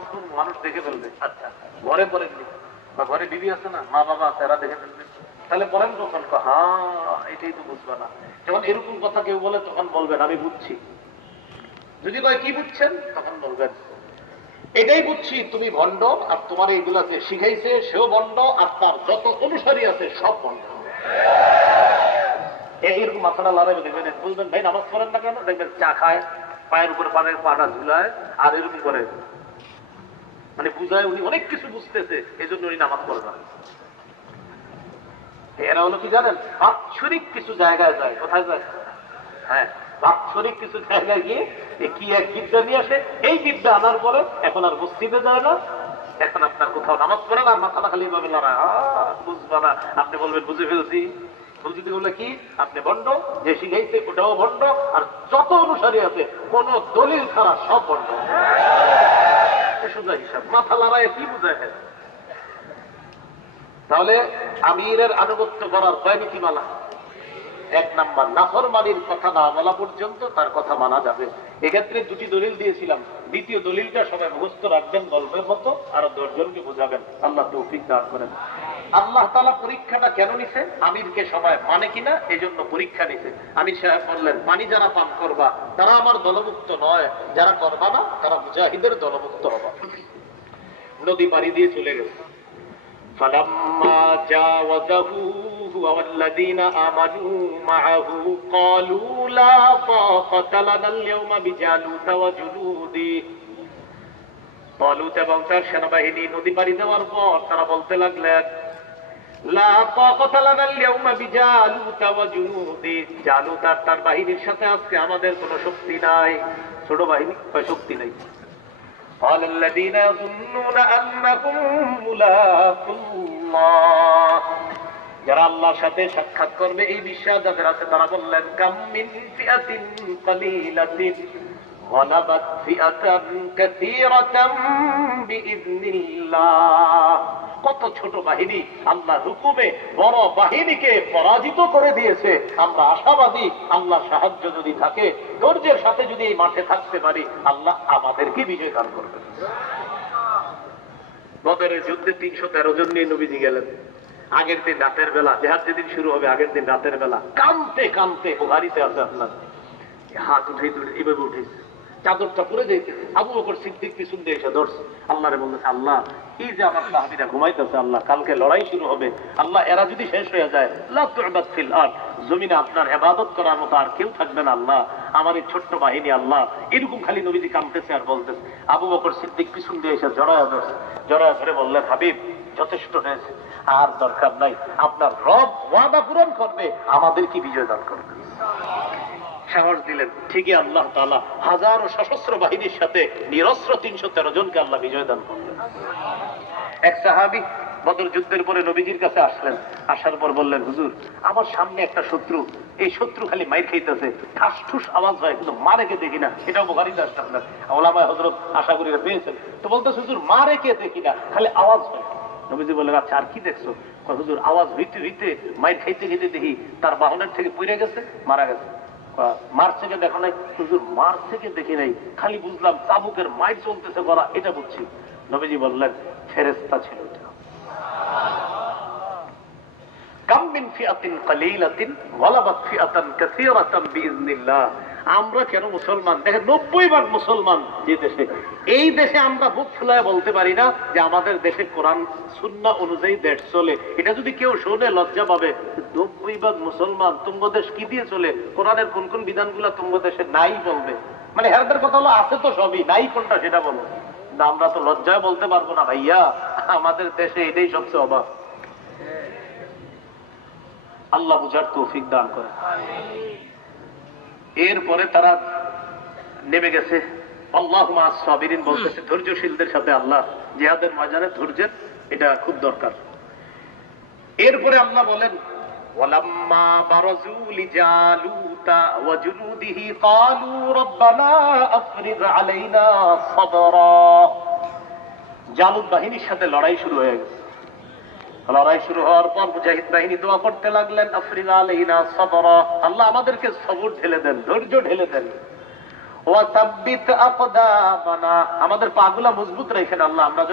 পড়ব মানুষ দেখে ফেলবে। আচ্ছা ঘরে নি? বা ঘরে বিবি আছে না, মা বাবা আছে, এরা দেখে ফেলবে। তাহলে পড়েন কখন হ্যাঁ এটাই তো বুঝবে না। যখন এরকম কথা কেউ বলে, তখন বলবেন, আমি বুঝছি। যদি কয়, কি বুঝছেন? তখন বলবেন, এটাই বুঝছি, তুমি ভণ্ড, আর তোমার এইগুলাকে শিখাইছে, সেও ভণ্ড, আর তার যত অনুসারী আছে, সব ভণ্ড। এই- এরকম মাথাটা লড়াই দেখবেন বুঝবেন ভাই, নামাজ পড়েন না কেন? দেখবেন, চা খায়, পায়ের উপর পায়ের পাটা ঝুলায়, আর এরকম করে মানে বুঝায় উনি অনেক কিছু বুঝতেছে এই জন্য উনি নামাজ পড়ে না। এরা হলো কি জানেন? বাৎসরিক কিছু জায়গায় যায়। কোথায় যায়? হ্যাঁ বাৎসরিক কিছু জায়গায় গিয়ে কি এক বিদ্যা নিয়ে আসে? এই বিদ্যা আনার পরে এখন আর মসজিদে যায় না। এখন আপনার কোথাও নামাজ পড়ে না মাথা খালি ভাবে আহ, বুঝবা না। আপনি বলবেন বুঝে ফেলছি। বুঝতে বললে কি আপনি ভণ্ড যে শিখাইছে ওটাও ভণ্ড আর যত অনুসারী আছে কোন দলিল ছাড়া সব ভণ্ড এ সোজা হিসাব। মাথা লড়াইয়া কি বুঝায় তাহলে আমিরের আনুগত্য করার কয় এক নাম্বার নাফরমানির কথা না বলা পর্যন্ত তার কথা মানা যাবে। এক্ষেত্রে দুটি দলিল দিয়েছিলাম। দ্বিতীয় দলিলটা সবাই মুখস্থ রাখবেন গল্পের মতো। আরো দশজনকে বোঝাবেন আল্লাহ তৌফিক দান করেন আল্লাহ তালা পরীক্ষাটা কেন নিছে আমিরকে সবাই মানে কিনা এই জন্য পরীক্ষা নিছে আমির সাহেব বললেন পানি যারা পান করবা তারা আমার দলমুক্ত নয় যারা করবা না তারা মুজাহিদের দলমুক্ত হবা নদী পাড়ি দিয়ে চলে গেছে فلما جاوزه هو والذين آمنوا معه قالوا لا طاقة لنا اليوم بجالوت وجنوده طالوت এবং তার সেনাবাহিনী নদী পাড়ি দেওয়ার পর তারা বলতে লাগলেন লা তাকাতা লানা আল-ইয়াওমা বিজালুত ওয়া জুনুদি জালুত আর তার বাহিনীর সাথে আজকে আমাদের কোনো শক্তি নাই ছোট বাহিনী কয় শক্তি নাই قال الذين يظنون أنهم ملاقو الله যারা আল্লাহর সাথে সাক্ষাৎ করবে এই বিশ্বাস যাদের আছে তারা বললেন কামিন ফিয়াতিন কালিলাতিন غلبت فئة كثيرة بإذن الله কত ছোট বাহিনী আল্লাহ হুকুমে বড় বাহিনীকে পরাজিত করে দিয়েছে আমরা আশাবাদী আল্লাহ সাহায্য যদি থাকে ধৈর্যের সাথে যদি এই মাঠে থাকতে পারি আল্লাহ আমাদেরকে বিজয় দান করবে বদরের যুদ্ধে তিনশো তেরো জন নিয়ে নবীজি গেলেন আগের দিন রাতের বেলা জেহাদ যেদিন শুরু হবে আগের দিন রাতের বেলা কানতে কানতে বুহারিতে আছে আপনার হাত উঠে তুলে এভাবে উঠেছে চাদরটা পরে যাইতেছে। আবু বকর সিদ্দিক পিছন দিয়ে এসে ধরছে। আল্লাহরে বলতেছে, আল্লাহ, এই যে আমার সাহাবিরা ঘুমাইতেছে, আল্লাহ, কালকে লড়াই শুরু হবে। আল্লাহ, এরা যদি শেষ হয়ে যায়, লা তু'বাদ ফিল আরদ। জমিনে আপনার ইবাদত করার মতো আর কেউ থাকবে না, আল্লাহ। আমার এই ছোট্ট বাহিনী, আল্লাহ, এরকম খালি নবীজি কামতেছে আর বলতেছে। আবু বকর সিদ্দিক পিছন দিয়ে এসে জড়ায় ধরছে। জড়ায় ধরে বললেন হাবিব, যথেষ্ট হয়েছে। আর দরকার নাই। আপনার রব ওয়াদা পূরণ করবে। আমাদের কি বিজয় দান করবে? সাহস দিলেন। ঠিকই আল্লাহ তালা হাজারো সশস্ত্র বাহিনীর সাথে নিরস্ত্র তিনশো তেরো জনকে আল্লাহ বিজয় দান করলেন। এক সাহাবি বদর যুদ্ধের পরে নবীজির কাছে আসলেন। আসার পর বললেন, হুজুর, আমার সামনে একটা শত্রু। এই শত্রু খালি মাইর খাইতেছে। ঠাস ঠুস আওয়াজ হয়, কিন্তু মারে কে দেখি না? এটাও বোখারিতে আসছে আপনার। ওলামায় হজরত আশা করি পেয়েছেন। তো বলতেছে, হুজুর, মারে কে দেখি না? খালি আওয়াজ হয়। নবীজি বললেন আচ্ছা আর কি দেখছ? হুজুর, আওয়াজ হইতে হইতে মাইর খাইতে খাইতে দেখি, তার বাহনের থেকে পড়ে গেছে, মারা গেছে। কয়, মার থেকে দেখো নাই হুজুর থেকে দেখি নাই খালি বুঝলাম তাবুকের মাইর চলতেছে করা এটা বুঝছি। নবীজি বললেন ফেরেস্তা ছিল এটা। কাম মিন ফিআতিন কালিলাতিন গলাবাত ফিয়াতান কাসীরাতান বিইذنিল্লাহ আমরা কেন মুসলমান? দেখেন, নব্বই ভাগ মুসলমান যে দেশে। এই দেশে আমরা বুক ফুলায় বলতে পারি না যে আমাদের দেশে কোরআন, সুন্না অনুযায়ী দেশ চলে। এটা যদি কেউ শোনে, লজ্জা পাবে। নব্বই ভাগ মুসলমান, তুঙ্গ দেশ কি দিয়ে চলে? কোরআনের কোন কোন বিধানগুলো তুঙ্গ দেশে নাই বলবে? মানে হেরদের কথা হলো, আছে তো সবই। নাই কোনটা সেটা বলো। না আমরা তো লজ্জায় বলতে পারব না, ভাইয়া। আমাদের দেশে এটাই সবচেয়ে অভাব আল্লাহ বুঝার তৌফিক দান করে এরপরে তারা নেমে গেছে। আল্লাহ সাবিরিন বলতেছে ধৈর্যশীলদের সাথে আল্লাহ জেহাদের ময়দানে ধৈর্যের এটা খুব দরকার। এরপরে আল্লাহ বলেন জালুদ বাহিনীর সাথে লড়াই শুরু হয়ে গেছে। লড়াই শুরু হওয়ার পর মুজাহিদ বাহিনী দোয়া করতে লাগলেন আফরিনা আলহিনা সবর। আল্লাহ আমাদেরকে সবর ঢেলে দেন, ধৈর্য ঢেলে দেন। আকদামানা। আমাদের পাগুলা মজবুত রেখে আল্লাহ, আমরা